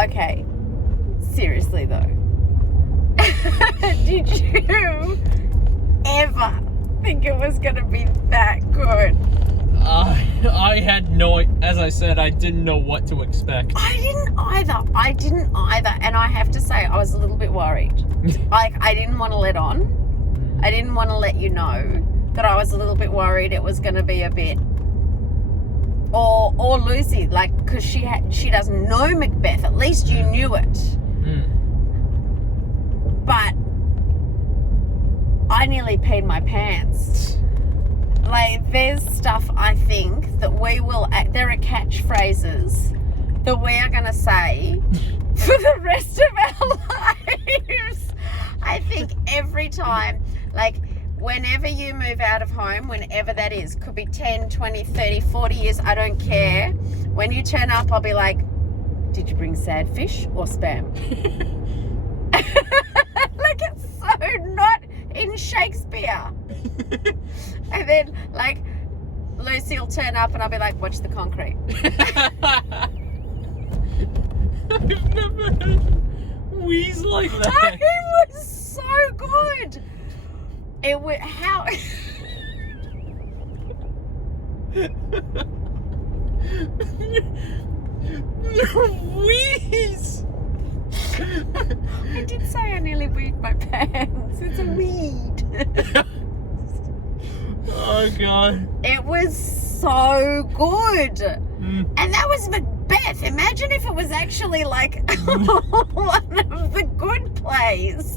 Okay, seriously though, did you ever think it was going to be that good? I had no, as I said, I didn't know what to expect. I didn't either. And I have to say, I was a little bit worried. Like, I didn't want to let on. I didn't want to let you know that I was a little bit worried it was going to be a bit, or Lucy, like, because she doesn't know Macbeth. At least you knew it. But I nearly peed my pants. Like, there's stuff I think that there are catchphrases that we are going to say for the rest of our lives. I think every time, like, whenever you move out of home, whenever that is, could be 10, 20, 30, 40 years, I don't care. When you turn up, I'll be like, did you bring sad fish or spam? Like, it's so not in Shakespeare. And then, like, Lucy will turn up and I'll be like, watch the concrete. I've never heard wheeze like that. It was so good. It was, how... Wheeze! I did say I nearly weed my pants. It's a weed. Oh, God. It was so good. And that was Macbeth. Imagine if it was actually like one of the good plays.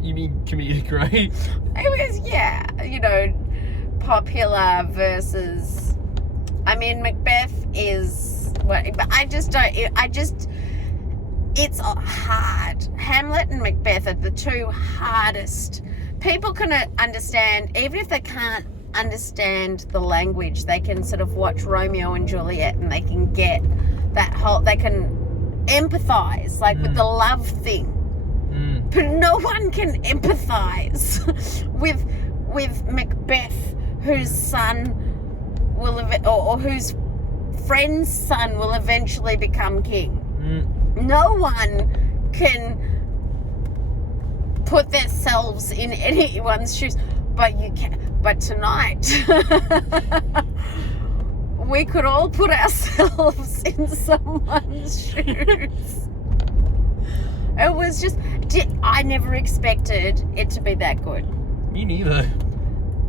You mean comedic, right? It was, yeah, you know, popular versus... I mean, Macbeth is... But I just don't... It's hard. Hamlet and Macbeth are the two hardest. People can understand, even if they can't understand the language, they can sort of watch Romeo and Juliet and they can get that whole... They can empathize, like, with the love thing. But no one can empathize with Macbeth, whose son will or whose friend's son will eventually become king. No one can put themselves in anyone's shoes, but you can. But tonight, we could all put ourselves in someone's shoes. It was just, I never expected it to be that good. Me neither.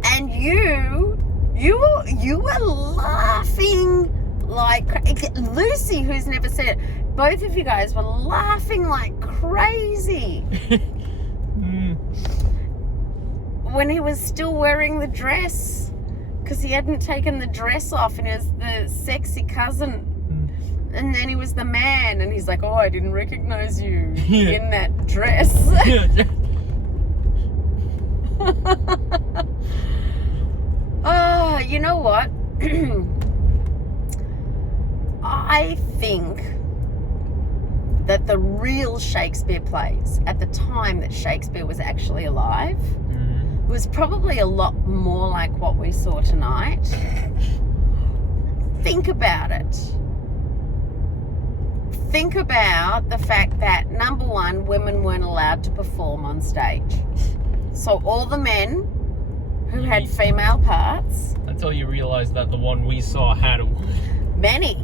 And you were laughing like Lucy, who's never said it. Both of you guys were laughing like crazy. When he was still wearing the dress, because he hadn't taken the dress off, and he was the sexy cousin. And then he was the man, and he's like, oh, I didn't recognize you in that dress. Oh, you know what? I think that the real Shakespeare plays, at the time that Shakespeare was actually alive, was probably a lot more like what we saw tonight. Think about it. Think about the fact that, number one, women weren't allowed to perform on stage. So all the men who had female parts... Until you realised that the one we saw had a woman. Many.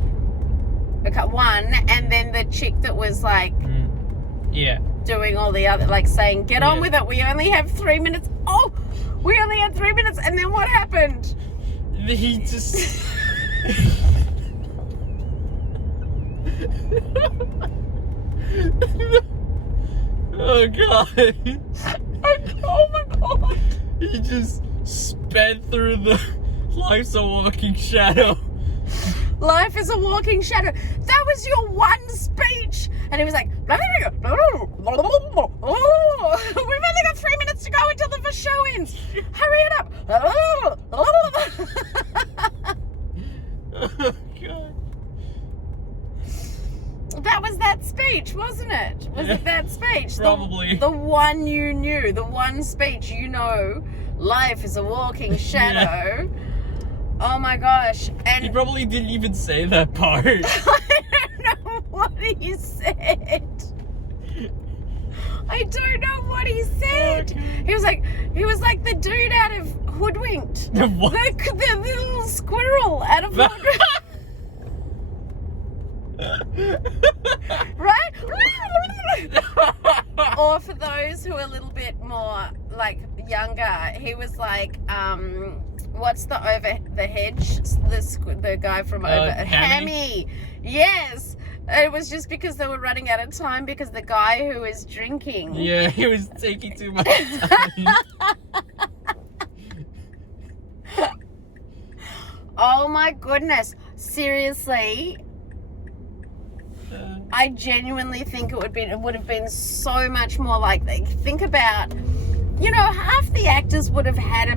One, and then the chick that was like... doing all the other, like saying, get on with it, we only have 3 minutes. Oh, we only had 3 minutes, and then what happened? He just... Oh, God. Oh, my God. He just sped through the Life's a Walking Shadow. Life is a walking shadow. That was your one speech. And he was like, we've only got 3 minutes to go until the first show ends. Hurry it up. Oh, God. That was that speech, wasn't it? Was it that speech? Probably. The one you knew, the one speech you know, life is a walking shadow. Oh my gosh. And He probably didn't even say that part. I don't know what he said. I don't know what he said. He was like the dude out of Hoodwinked. The what? The little squirrel out of Hoodwinked. Right? Or for those who are a little bit more like younger, he was like, what's the over the hedge? The guy from over Hammy. Yes. It was just because they were running out of time because the guy who was drinking. Yeah, he was taking too much time. Oh my goodness. Seriously. I genuinely think it would have been so much more like, think about, half the actors would have had a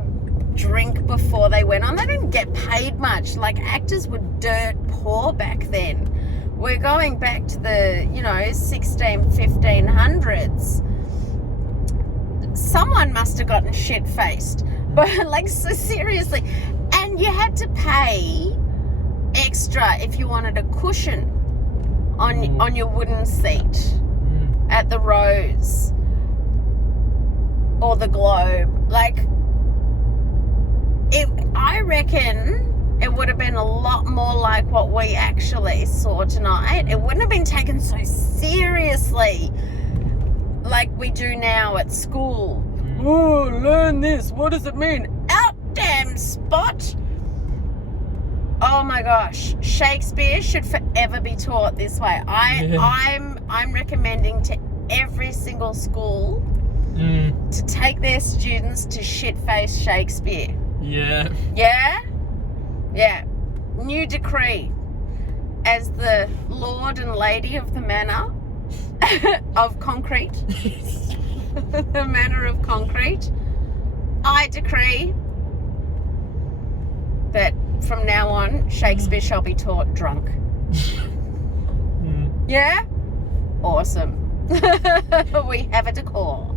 drink before they went on. They didn't get paid much. Like, actors were dirt poor back then. We're going back to the, 1500s. Someone must have gotten shit-faced. But, so seriously. And you had to pay extra if you wanted a cushion on your wooden seat at the Rose or the Globe. I reckon it would have been a lot more like what we actually saw tonight. It wouldn't have been taken so seriously like we do now at school. Oh, learn this. What does it mean? Out damn spot. Oh my gosh, Shakespeare should forever be taught this way. I'm recommending to every single school to take their students to shit-face Shakespeare. Yeah. Yeah? Yeah. New decree. As the Lord and Lady of the Manor of Concrete, the Manor of Concrete, I decree that from now on, Shakespeare shall be taught drunk. Yeah? Awesome. We have a decor.